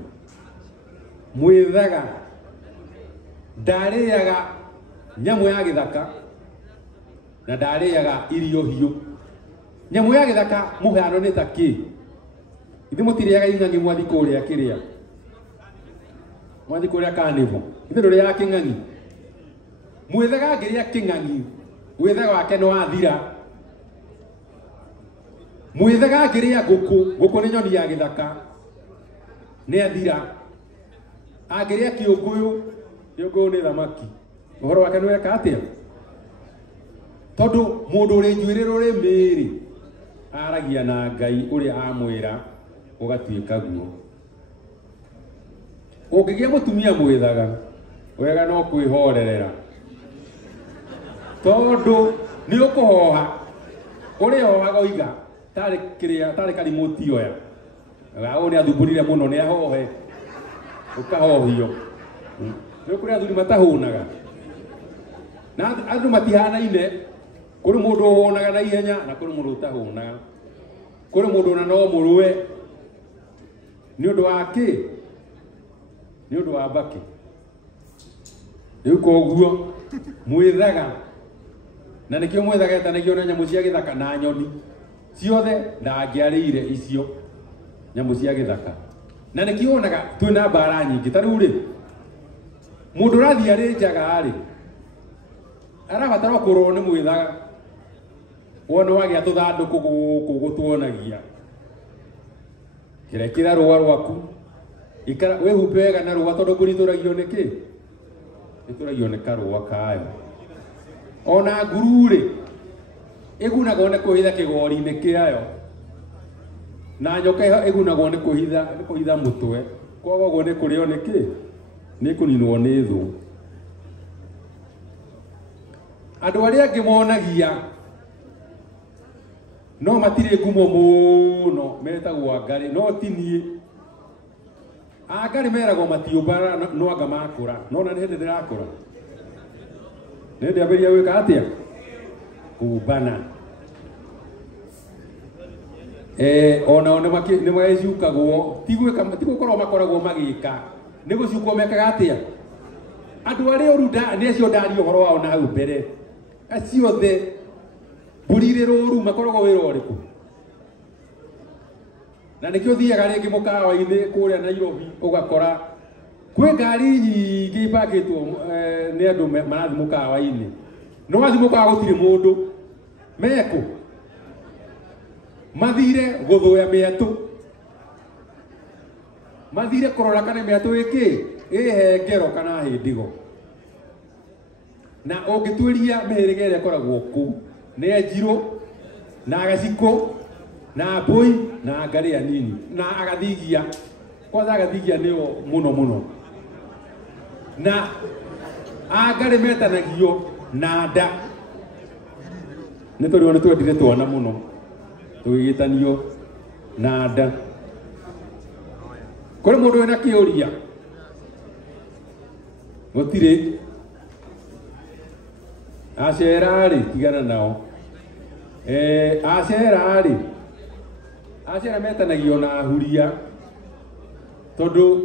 Mwĩthaga ndarĩaga nyamũ ya gĩthaka na ndarĩaga irio hiũ. Nyamũ ya gĩthaka mũhano nĩ ta kĩ? Ithe mũtirĩaga ing'ang'i mwathi kũrĩa kĩrĩa, mwathi kũrĩa Carnival, ithe ndũrĩaga kĩng'ang'i. Mwĩthaga angĩrĩa kĩng'ang'i wĩthaga wake nĩ wathira. Mwĩthaga angĩrĩa ngũkũ, ngũkũ nĩ nyoni ya gĩthaka, nĩ athira. Angĩrĩa kĩũngũyũ, kĩũngũyũ nĩ thamaki, ũhoro wake nĩ weka atĩa? Tondũ mũndũ ũrĩ njuĩrĩ rũrĩmĩ-rĩ aragia na Ngai ũrĩa amwĩra ũgatuĩka guo. Ũngĩgĩa mũtumia mwĩthaga wega no kwĩhorerera, tondũ nĩ ũkũhoha. Ũrĩa hohaga oiga tarĩ karimũti oya ũyũ nĩ athumbũrire mũno nĩ ahohe ũkahohio. Nĩ kũrĩ athuri matahũnaga na andũ matihanaine. Kũrĩ mũndũ ũhũnaga na ihenya na kũrĩ mũndũ ũtahũnaga. Kũrĩ mũndũ ona no mũrũe nĩ ũndũ wa kĩ? Nĩ ũndũ wa mbakĩ. Rĩu koguo mwĩthaga, na nĩkĩo mwĩthaga etanagio na nyamũ cia gĩthaka na nyoni ciothe ndangĩarĩire icio nyamũ cia gĩthaka. Na nĩkĩo wonaga twĩna mbara nyingĩ. Ta rĩu rĩ, mũndũ ũrathiĩ arĩ njaga-rĩ arabatara kũrorwo nĩ mwĩthaga. Wona wagĩa tũthandũkũ gũkũ gũtuonagia, kĩrekĩra rũa rwaku, ikara wĩhumbe wega na rũa, tondũ mbũri itũragio nĩ kĩ? Itũragio nĩ karũa kayo. Ona nguru-rĩ ĩgunagwo nĩ kũhitha kĩgori-inĩ kĩayo, na nyoka ĩgunagwo nĩ kũhitha mũtwe. Koguo nĩ kũrĩo nĩ kĩ? Nĩ kũninwo nĩ thũ. Andu aria angi monagia no matire ngumo muno metagwo Ngari no tinie Ngari meragwo matiumbara no anga makura no na hindi ndirakura nindi ambiria gwika atia kumbana ona nĩ magĩcukagwo ti gũkorwo makoragwo magĩka nĩ gũcukwo mekaga atĩa andũ arĩa ũru nĩ acio ndaria ũhoro wao na hau mbere acio othe mbũri irĩ rũru makoragwo wĩra ũrĩkũ na nĩkĩo ũthiaga rĩngĩ mũkawa-inĩ kũrĩa Nairobi ũgakora kwĩ ngari nyingĩ ipakĩtwo nĩ andũ marathiĩ mũkawa-inĩ no wathiĩ mũkawa gũtirĩ mũndũ mekũ mathire gũthũya mĩatũ mathire kũrora kana mĩatũ ĩhe ngero kana hĩndĩgo na ũngĩtuĩria mĩhĩrĩga ĩrĩa ĩkoragwo kũu nĩ Njirũ na Gacikũ na Mbũi na Ngari anini na Agathigia kwanza Agathigia nĩo mũno na Ngari metanagio na nda nĩ tondũ nĩ twendire twana mũno tũgĩgĩtanio na nda kũrĩ mũndũ wĩna kĩũria gũtirĩ acera-rĩ tigana nao acera metanagio na huria tondũ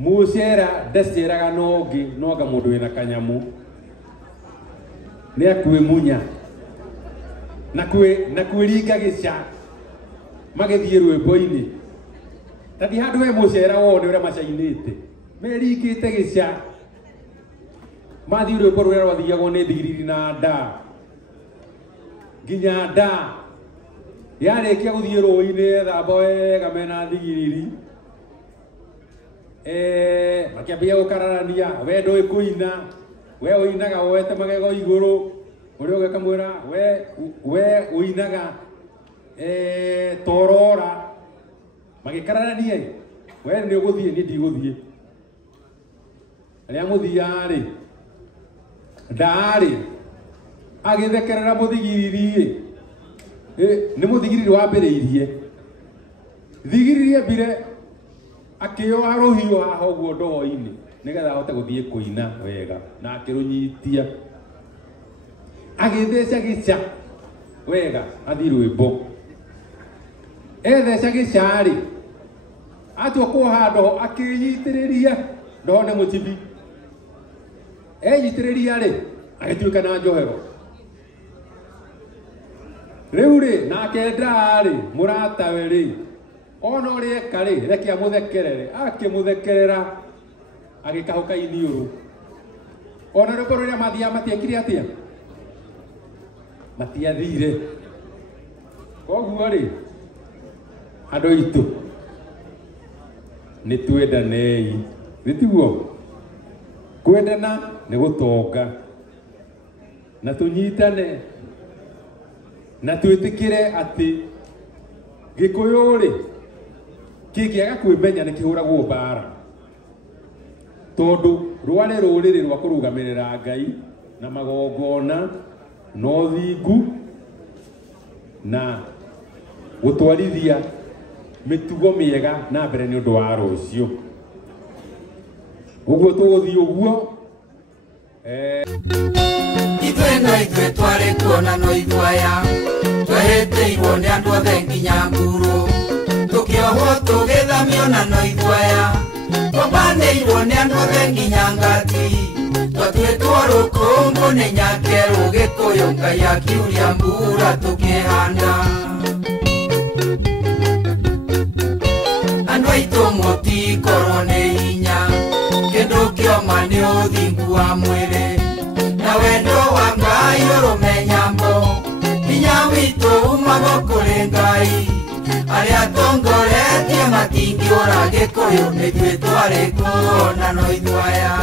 mũcera ndaceraga nongĩ nonga mũndũ wĩna kanyamũ nĩ akwĩmunya na kwĩringa gĩca magĩthiĩ rwĩmbo-inĩ tathi handũ he mũcera wone ũrĩa macainĩte meringĩte gĩca mathiĩ rwĩmbo rũrĩa rwathiagwo nĩ thigiriri na nda nginya nda yarĩkia gũthiĩ rũĩ-inĩ ethamba wega mena thigiriri makĩambia gũkararania we ndũĩ kũina we ũinaga woete magego igũrũ ũrĩa ũngĩ akamwĩra we ũinaga torora magĩkararania we nĩ ũgũthiĩ niĩ ndigũthiĩ arĩa mũthiaga-rĩ nda-rĩ agĩthekerera mũthigiriri nĩ mũthigiriri wambĩrĩirie thigiriri embire akĩoha rũhiũ haha ũguo ndoo-inĩ nĩgetha ahote gũthiĩ kũina wega na akĩrũnyitia agĩtheca gĩca wega athiĩ rwĩmbo etheca gĩca-rĩ atua kuoha ndoo akĩnyitĩrĩria ndoo nĩ mũcibi enyitĩrĩria-rĩ agĩtuĩka na njohero rĩu-rĩ nake nda-rĩ mũratawe-rĩ ona ũrĩa eka-rĩ reke amũthekerere akĩmũthekerera agĩkahũka iniũrũ ona rwĩmbo rũrĩa mathiaga matiekire atĩa matiathire koguo-rĩ andũ aitũ nĩ twendanei nĩtiguo kwendana nĩ gũtonga na tũnyitane na twĩtĩkĩre atĩ Gĩkũyũ-rĩ kĩngĩaga kwĩmenya nĩ kĩhũragwo mbara tondũ rwarĩ rũrĩrĩ rwa kũrũgamĩrĩra Ngai na magongona na ũthingu na gũtwarithia mĩtugo mĩega na mbere nĩ ũndũ wa rũciũ ũguo tũgũthiĩ ũguo ithuĩ twarĩ kuona no ithwaya twehĩtĩirwo nĩ andũ othe nginya ngurũ tũkĩohwo tũgĩthamio na no ithwaya tũmbanĩirwo nĩ andũ othe nginya ngati twatuĩtwo rũkũngũ nĩ nyakerũ Gĩkũyũ Ngai akiuria mbura tũkĩhanda andũ aitũ mũtikorwo nĩ hinya kĩndũ kĩoma nĩ ũthingu wa mwĩrĩ na wendo wa Ngai ũrũmenyambo hinya witũ umagwo kũrĩ Ngai arĩa atongoretie matingĩũra Gĩkũyũ nĩthuĩ twarĩ kuona no ithwaya